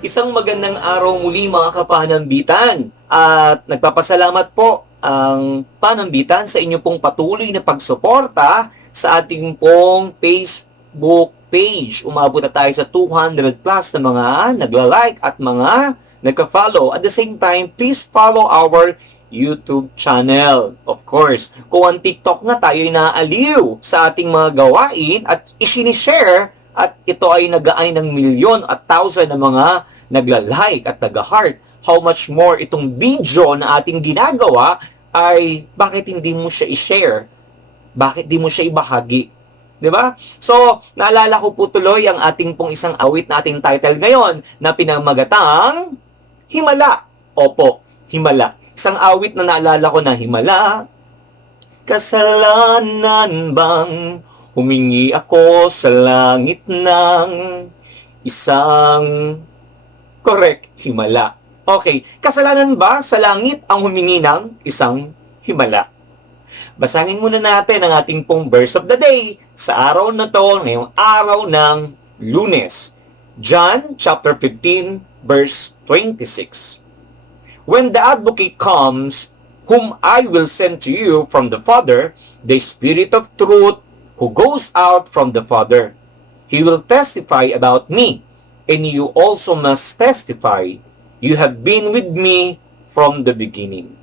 Isang magandang araw muli mga kapanambitan at nagpapasalamat po ang panambitan sa inyo pong patuloy na pagsuporta sa ating pong Facebook page. Umabot na tayo sa 200 plus na mga nagla-like at mga nagka-follow. At the same time, please follow our YouTube channel. Of course, kung ang TikTok nga tayo ay naaaliw sa ating mga gawain at isinishare at ito ay nag-aani ng milyon at thousand na mga nagla-like at nag-heart, how much more itong video na ating ginagawa ay bakit hindi mo siya i-share? Bakit di mo siya ibahagi? 'Di ba? So, naalala ko po tuloy ang ating pong isang awit na ating title ngayon na pinamagatang Himala. Opo, Himala. Isang awit na naalala ko na Himala. Kasalanan bang humingi ako sa langit ng isang correct, himala. Okay, kasalanan ba sa langit ang humingi ng isang himala? Basahin muna natin ang ating pong verse of the day sa araw na to, ngayong araw ng Lunes. John chapter 15 verse 26. When the advocate comes, whom I will send to you from the Father, the Spirit of truth, who goes out from the Father, he will testify about me, and you also must testify. You have been with me from the beginning.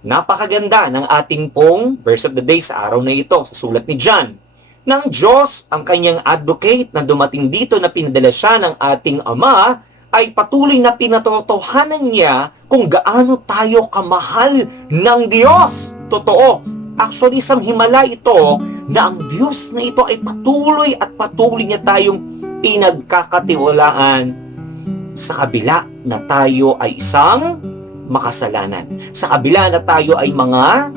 Napakaganda ng ating pong verse of the day sa araw na ito, sa sulat ni John. Nang Diyos, ang kanyang advocate na dumating dito na pinadala siya ng ating Ama, ay patuloy na pinatotohanan niya kung gaano tayo kamahal ng Diyos. Totoo. Actually, isang himala ito na ang Diyos na ito ay patuloy niya tayong pinagkakatiwalaan sa kabila na tayo ay isang makasalanan. Sa kabila na tayo ay mga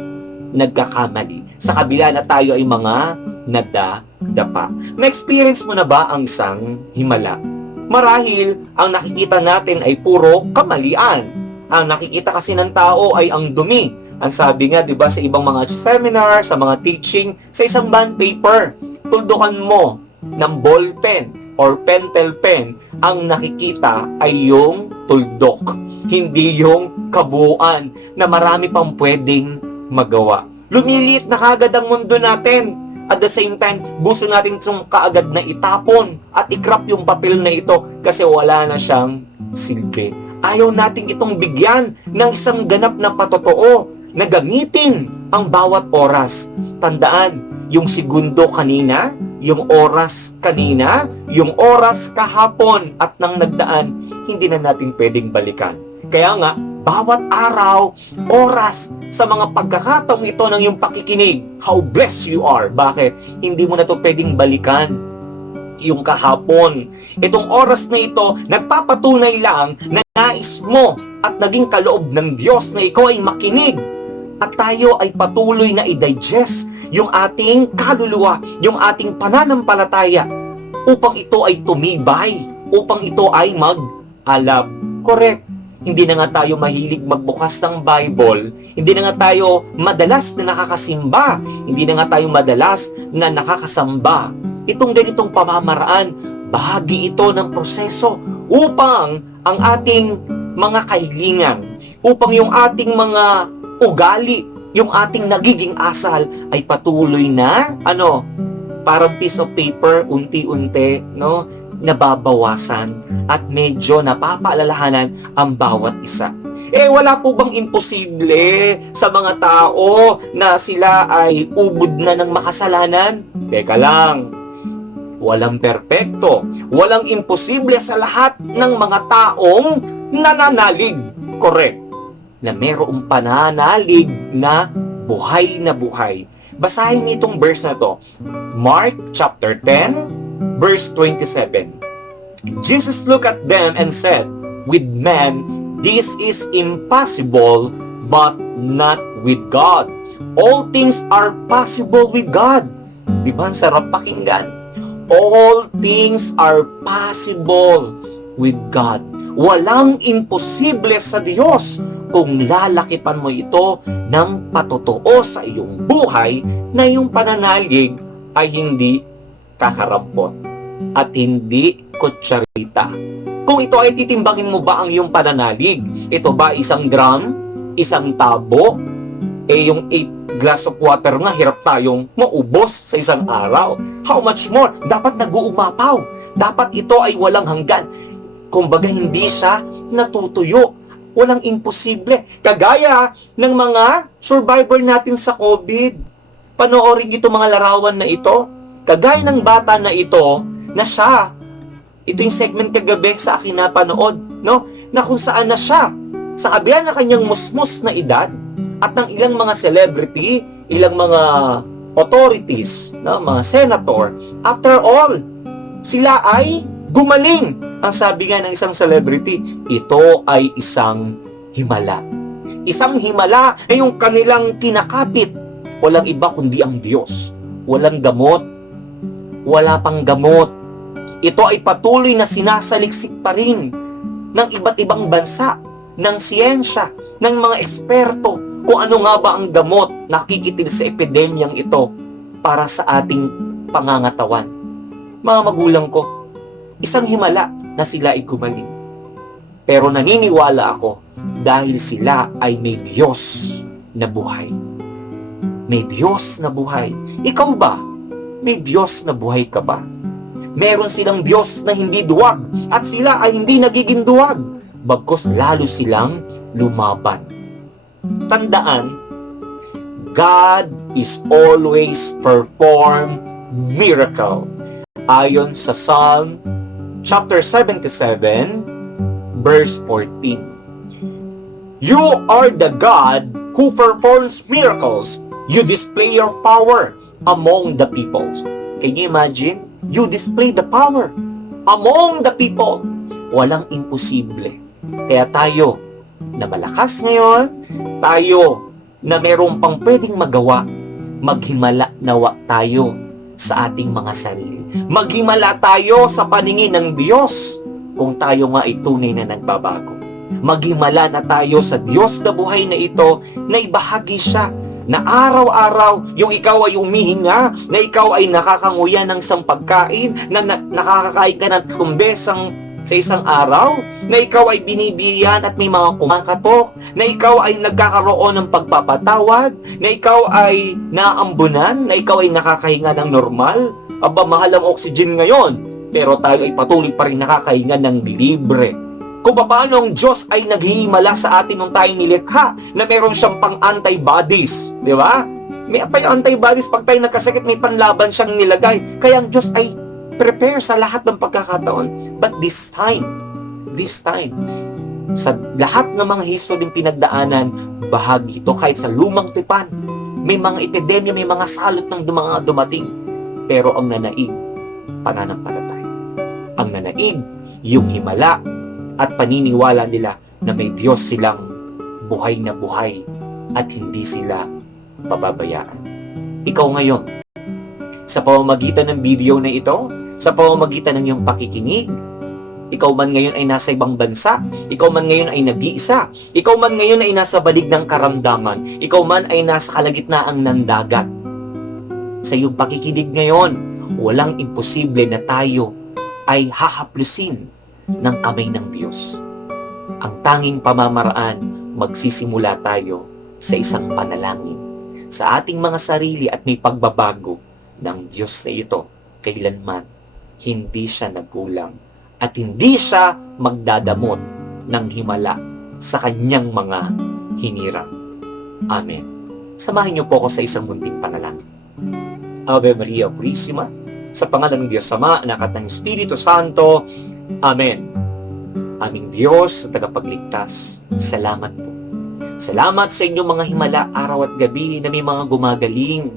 nagkakamali. Sa kabila na tayo ay mga nadadapa. Na-experience mo na ba ang isang himala? Marahil, ang nakikita natin ay puro kamalian. Ang nakikita kasi ng tao ay ang dumi. Ang sabi nga, di ba, sa ibang mga seminar, sa mga teaching, sa isang bond paper, tuldukan mo ng ballpen or pentel pen, ang nakikita ay yung tuldok, hindi yung kabuuan na marami pang pwedeng magawa. Lumiliit na kagad ang mundo natin. At the same time, gusto natin itong kaagad na itapon at ikrap yung papel na ito kasi wala na siyang silbi. Ayaw natin itong bigyan ng isang ganap na patotoo na gamitin ang bawat oras. Tandaan, yung segundo kanina, yung oras kanina, yung oras kahapon at nang nagdaan, hindi na natin pwedeng balikan. Kaya nga, bawat araw, oras, sa mga pagkakataong ito ng iyong pakikinig, how blessed you are. Bakit? Hindi mo na ito pwedeng balikan yung kahapon. Itong oras na ito, nagpapatunay lang na nais mo at naging kaloob ng Diyos na ikaw ay makinig at tayo ay patuloy na i-digest yung ating kaluluwa, yung ating pananampalataya upang ito ay tumibay, upang ito ay mag-alab. Correct. Hindi na nga tayo mahilig magbukas ng Bible, hindi na nga tayo madalas na nakakasimba, hindi na nga tayo madalas na nakakasamba. Itong ganitong pamamaraan, bahagi ito ng proseso upang ang ating mga kahilingan, upang yung ating mga ugali, yung ating nagiging asal ay patuloy na, parang piece of paper, unti-unti, nababawasan at medyo napapaalalahanan ang bawat isa. Wala po bang imposible sa mga tao na sila ay ubod na ng makasalanan? Teka lang, walang perpekto, walang imposible sa lahat ng mga taong nananalig. Correct. Na mayroong pananalig na buhay na buhay. Basahin niyo itong verse na to. Mark chapter 10, verse 27. Jesus looked at them and said, with men, this is impossible, but not with God. All things are possible with God. Di ba? Sarap pakinggan. All things are possible with God. Walang imposible sa Diyos kung lalakipan mo ito ng patotoo sa iyong buhay na iyong pananalig ay hindi kakarampot at hindi kutsarita. Kung ito ay titimbangin mo ba ang iyong pananalig? Ito ba isang drum? Isang tabo? Yung 8 glass of water nga, hirap tayong maubos sa isang araw. How much more? Dapat nag-uumapaw. Dapat ito ay walang hanggan. Kumbaga, hindi siya natutuyo. Walang imposible. Kagaya ng mga survivor natin sa COVID. Panoorin ito mga larawan na ito. Kagaya ng bata na ito, na siya, ito yung segment kagabi sa akin napanood, no? Na kung saan na siya, sa kabila na kanyang musmus na edad, at ng ilang mga celebrity, ilang mga authorities, no? Mga senator, after all, sila ay gumaling. Ang sabi nga ng isang celebrity, ito ay isang himala. Isang himala ay yung kanilang kinakapit. Walang iba kundi ang Diyos. Walang gamot. Wala pang gamot. Ito ay patuloy na sinasaliksik pa rin ng iba't ibang bansa, ng siyensya, ng mga eksperto, kung ano nga ba ang gamot na kikitil sa epidemyang ito para sa ating pangangatawan. Mga magulang ko, isang himala na sila ay gumaling. Pero naniniwala ako dahil sila ay may Diyos na buhay. May Diyos na buhay. Ikaw ba? May Diyos na buhay ka ba? Meron silang Diyos na hindi duwag at sila ay hindi nagiging duwag, bagkus lalo silang lumaban. Tandaan, God is always perform miracle. Ayon sa Psalm chapter 77 verse 14. You are the God who performs miracles. You display your power among the peoples. Can you imagine? You display the power among the people. Walang imposible. Kaya tayo na malakas ngayon, tayo na meron pang pwedeng magawa, maghimala nawa tayo sa ating mga sarili. Maghimala tayo sa paningin ng Diyos kung tayo nga ay tunay na nagbabago. Maghimala na tayo sa Diyos na buhay na ito na ibahagi siya na araw-araw yung ikaw ay umihinga, na ikaw ay nakakanguya ng isang pagkain, na nakakakain ka ng 3 besang sa isang araw, na ikaw ay binibilihan at may mga kumakatok, na ikaw ay nagkakaroon ng pagpapatawad, na ikaw ay naambunan, na ikaw ay nakakahinga ng normal. Aba, mahal ang oxygen ngayon, pero tayo ay patuloy pa rin nakakahinga ng libre. Kung paano ang Diyos ay naghihimala sa atin nung tayo nilikha, na meron siyang pang-antibodies, di ba? May antibodies, pag tayo nagkasakit, may panlaban siyang nilagay. Kaya ang Diyos ay prepare sa lahat ng pagkakataon. But this time, sa lahat ng mga history pinagdaanan, bahagi ito kahit sa lumang tipan. May mga epidemya, may mga salot ng mga dumating. Pero ang nanaig, pananampalataya. Ang nanaig, yung himala, at paniniwala nila na may Diyos silang buhay na buhay at hindi sila pababayaan. Ikaw ngayon, sa pamamagitan ng video na ito, sa pamamagitan ng iyong pakikinig, ikaw man ngayon ay nasa ibang bansa, ikaw man ngayon ay nag-iisa, ikaw man ngayon ay nasa balig ng karamdaman, ikaw man ay nasa kalagitnaan ng dagat. Sa iyong pakikinig ngayon, walang imposible na tayo ay hahaplusin ng kamay ng Diyos. Ang tanging pamamaraan, magsisimula tayo sa isang panalangin sa ating mga sarili at may pagbabago ng Diyos sa ito. Kailanman, hindi siya nagkulang at hindi siya magdadamot ng himala sa kanyang mga hinirang. Amen. Samahan niyo po ako sa isang munting panalangin. Ave Maria Purísima, sa pangalan ng Diyos Ama, Anak at ng Espiritu Santo. Amen. Aming Diyos sa tagapagligtas, salamat po. Salamat sa inyong mga himala araw at gabi na may mga gumagaling.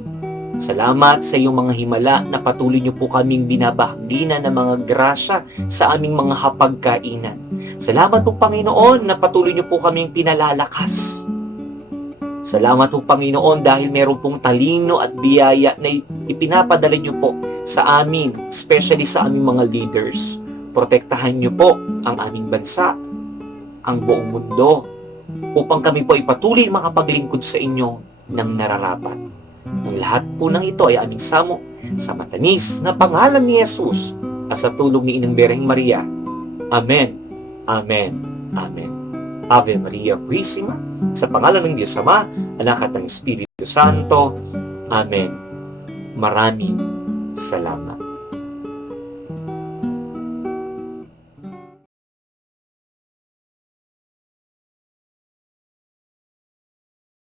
Salamat sa iyong mga himala na patuloy niyo po kaming binabahagina ng mga grasya sa aming mga hapagkainan. Salamat po Panginoon na patuloy niyo po kaming pinalalakas. Salamat po Panginoon dahil meron pong talino at biyaya na ipinapadala niyo po sa amin, especially sa aming mga leaders. Protektahan niyo po ang aming bansa, ang buong mundo, upang kami po ay patuloy makapaglingkod sa inyo ng nararapat. Ang lahat po ng ito ay aming samo sa matamis na pangalan ni Jesus at sa tulong ni Inang Bereng Maria. Amen Amen. Amen. Ave Maria Purísima, sa pangalan ng Diyos Ama, Anak at ng Espiritu Santo. Amen. Maraming salamat.